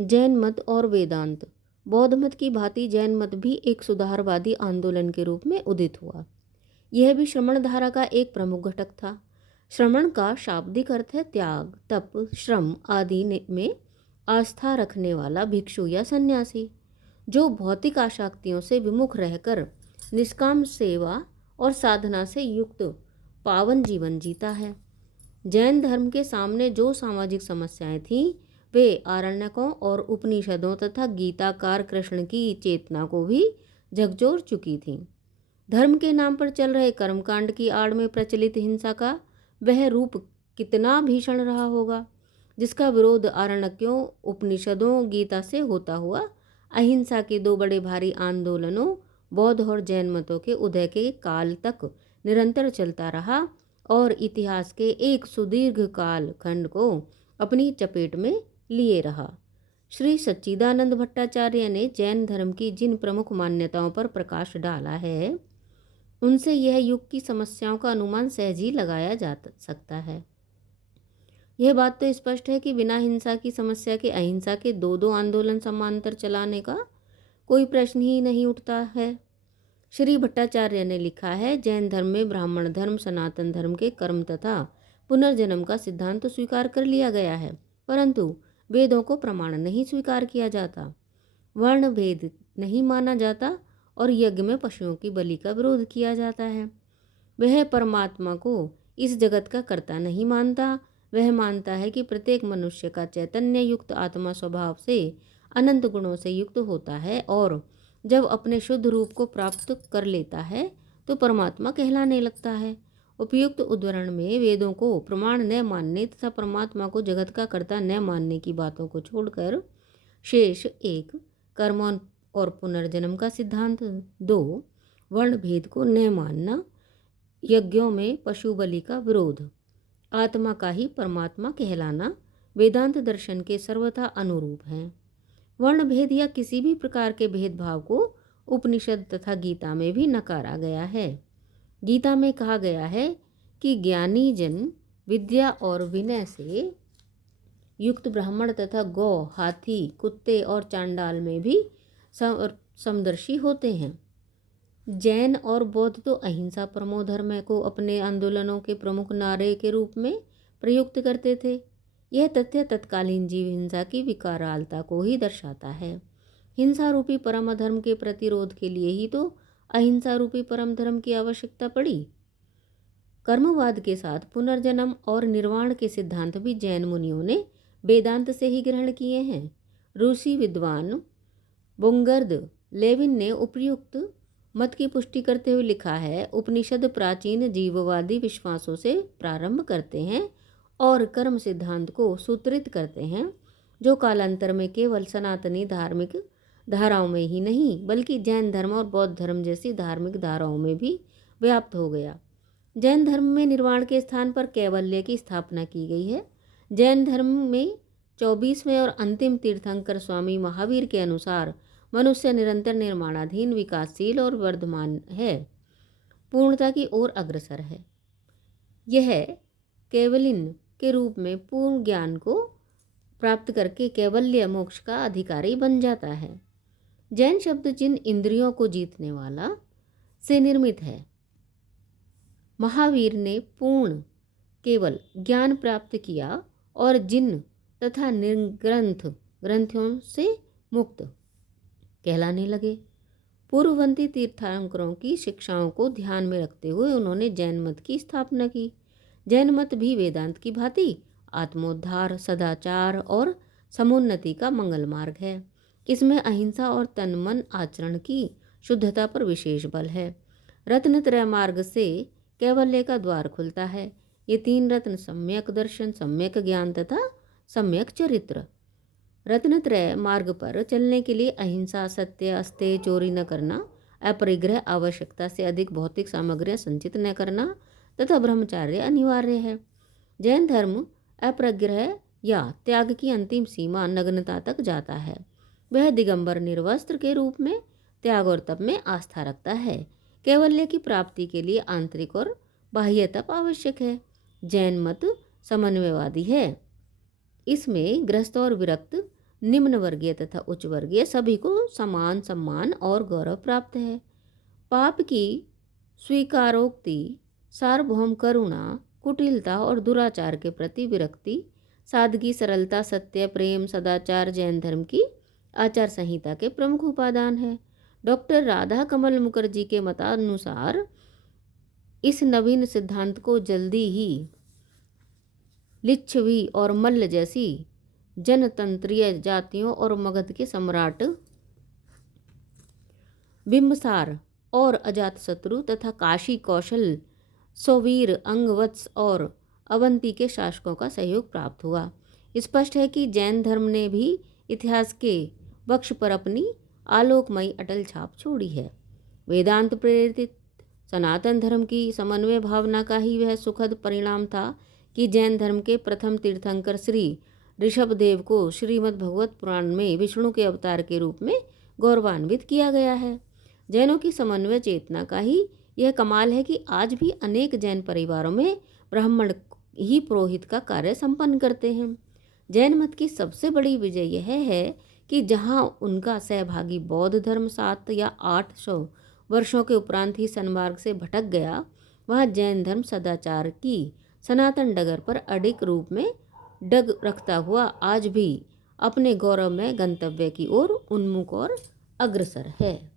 जैन मत और वेदांत। बौद्ध मत की भांति जैन मत भी एक सुधारवादी आंदोलन के रूप में उदित हुआ। यह भी श्रमण धारा का एक प्रमुख घटक था। श्रमण का शाब्दिक अर्थ है त्याग, तप, श्रम आदि में आस्था रखने वाला भिक्षु या सन्यासी, जो भौतिक आसक्तियों से विमुख रहकर निष्काम सेवा और साधना से युक्त पावन जीवन जीता है। जैन धर्म के सामने जो सामाजिक समस्याएं थीं, वे आरण्यकों और उपनिषदों तथा गीताकार कृष्ण की चेतना को भी झकझोर चुकी थीं। धर्म के नाम पर चल रहे कर्मकांड की आड़ में प्रचलित हिंसा का वह रूप कितना भीषण रहा होगा, जिसका विरोध आरण्यकों, उपनिषदों, गीता से होता हुआ अहिंसा के दो बड़े भारी आंदोलनों बौद्ध और जैन मतों के उदय के काल तक निरंतर चलता रहा और इतिहास के एक सुदीर्घ काल खंड को अपनी चपेट में लिए रहा। श्री सच्चिदानंद भट्टाचार्य ने जैन धर्म की जिन प्रमुख मान्यताओं पर प्रकाश डाला है, उनसे यह युग की समस्याओं का अनुमान सहज ही लगाया जा सकता है। यह बात तो स्पष्ट है कि बिना हिंसा की समस्या के अहिंसा के दो दो आंदोलन समांतर चलाने का कोई प्रश्न ही नहीं उठता है। श्री भट्टाचार्य ने लिखा है, जैन धर्म में ब्राह्मण धर्म, सनातन धर्म के कर्म तथा पुनर्जन्म का सिद्धांत तो स्वीकार कर लिया गया है, परंतु वेदों को प्रमाण नहीं स्वीकार किया जाता, वर्ण भेद नहीं माना जाता और यज्ञ में पशुओं की बलि का विरोध किया जाता है। वह परमात्मा को इस जगत का कर्ता नहीं मानता। वह मानता है कि प्रत्येक मनुष्य का चैतन्य युक्त आत्मा स्वभाव से अनंत गुणों से युक्त होता है और जब अपने शुद्ध रूप को प्राप्त कर लेता है तो परमात्मा कहलाने लगता है। उपयुक्त उद्धरण में वेदों को प्रमाण न मानने तथा परमात्मा को जगत का कर्ता न मानने की बातों को छोड़कर शेष एक, कर्म और पुनर्जन्म का सिद्धांत, दो, वर्ण भेद को न मानना, यज्ञों में पशु बलि का विरोध, आत्मा का ही परमात्मा कहलाना वेदांत दर्शन के सर्वथा अनुरूप हैं। वर्ण भेद या किसी भी प्रकार के भेदभाव को उपनिषद तथा गीता में भी नकारा गया है। गीता में कहा गया है कि ज्ञानी जन विद्या और विनय से युक्त ब्राह्मण तथा गौ, हाथी, कुत्ते और चांडाल में भी समदर्शी होते हैं। जैन और बौद्ध तो अहिंसा परमो धर्म को अपने आंदोलनों के प्रमुख नारे के रूप में प्रयुक्त करते थे। यह तथ्य तत्कालीन जीव हिंसा की विकरालता को ही दर्शाता है। हिंसा रूपी परम धर्म के प्रतिरोध के लिए ही तो अहिंसा रूपी परम धर्म की आवश्यकता पड़ी। कर्मवाद के साथ पुनर्जन्म और निर्वाण के सिद्धांत भी जैन मुनियों ने वेदांत से ही ग्रहण किए हैं। रूसी विद्वान बोंगर्द लेविन ने उपयुक्त मत की पुष्टि करते हुए लिखा है, उपनिषद प्राचीन जीववादी विश्वासों से प्रारंभ करते हैं और कर्म सिद्धांत को सूत्रित करते हैं, जो कालांतर में केवल सनातनी धार्मिक धाराओं में ही नहीं बल्कि जैन धर्म और बौद्ध धर्म जैसी धार्मिक धाराओं में भी व्याप्त हो गया। जैन धर्म में निर्वाण के स्थान पर कैवल्य की स्थापना की गई है। जैन धर्म में 24वें और अंतिम तीर्थंकर स्वामी महावीर के अनुसार मनुष्य निरंतर निर्माणाधीन, विकासशील और वर्धमान है, पूर्णता की ओर अग्रसर है। यह कैवलिन के रूप में पूर्ण ज्ञान को प्राप्त करके कैवल्य मोक्ष का अधिकारी बन जाता है। जैन शब्द जिन इंद्रियों को जीतने वाला से निर्मित है। महावीर ने पूर्ण केवल ज्ञान प्राप्त किया और जिन तथा ग्रंथों से मुक्त कहलाने लगे। पूर्ववर्ती तीर्थंकरों की शिक्षाओं को ध्यान में रखते हुए उन्होंने जैन मत की स्थापना की। जैन मत भी वेदांत की भांति आत्मोद्धार, सदाचार और समुन्नति का मंगल मार्ग है। इसमें अहिंसा और तन मन आचरण की शुद्धता पर विशेष बल है। रत्नत्रय मार्ग से कैवल्य का द्वार खुलता है। ये तीन रत्न, सम्यक दर्शन, सम्यक ज्ञान तथा सम्यक चरित्र। रत्नत्रय मार्ग पर चलने के लिए अहिंसा, सत्य, अस्तेय, चोरी न करना, अपरिग्रह, आवश्यकता से अधिक भौतिक सामग्रियां संचित न करना तथा ब्रह्मचार्य अनिवार्य है। जैन धर्म अपरिग्रह या त्याग की अंतिम सीमा नग्नता तक जाता है। वह दिगंबर निर्वस्त्र के रूप में त्याग और तप में आस्था रखता है। कैवल्य की प्राप्ति के लिए आंतरिक और बाह्य तप आवश्यक है। जैन मत समन्वयवादी है। इसमें गृहस्थ और विरक्त निम्न वर्गीय तथा उच्च वर्गीय सभी को समान सम्मान और गौरव प्राप्त है। पाप की स्वीकारोक्ति, सार्वभौम करुणा, कुटिलता और दुराचार के प्रति विरक्ति, सादगी, सरलता, सत्य, प्रेम, सदाचार जैन धर्म की आचार संहिता के प्रमुख उपादान है। डॉक्टर राधा कमल मुखर्जी के मतानुसार इस नवीन सिद्धांत को जल्दी ही लिच्छवी और मल्ल जैसी जनतंत्रीय जातियों और मगध के सम्राट बिंबसार और अजातशत्रु तथा काशी, कौशल, सौवीर, अंगवत्स और अवंती के शासकों का सहयोग प्राप्त हुआ। स्पष्ट है कि जैन धर्म ने भी इतिहास के वक्ष पर अपनी आलोकमयी अटल छाप छोड़ी है। वेदांत प्रेरित सनातन धर्म की समन्वय भावना का ही वह सुखद परिणाम था कि जैन धर्म के प्रथम तीर्थंकर श्री ऋषभदेव को श्रीमद् भगवत पुराण में विष्णु के अवतार के रूप में गौरवान्वित किया गया है। जैनों की समन्वय चेतना का ही यह कमाल है कि आज भी अनेक जैन परिवारों में ब्राह्मण ही पुरोहित का कार्य संपन्न करते हैं। जैन मत की सबसे बड़ी विजय यह है कि जहाँ उनका सहभागी बौद्ध धर्म 700 या 800 वर्षों के उपरांत ही सन्मार्ग से भटक गया, वहाँ जैन धर्म सदाचार की सनातन डगर पर अडिग रूप में डग रखता हुआ आज भी अपने गौरव में गंतव्य की ओर उन्मुख और अग्रसर है।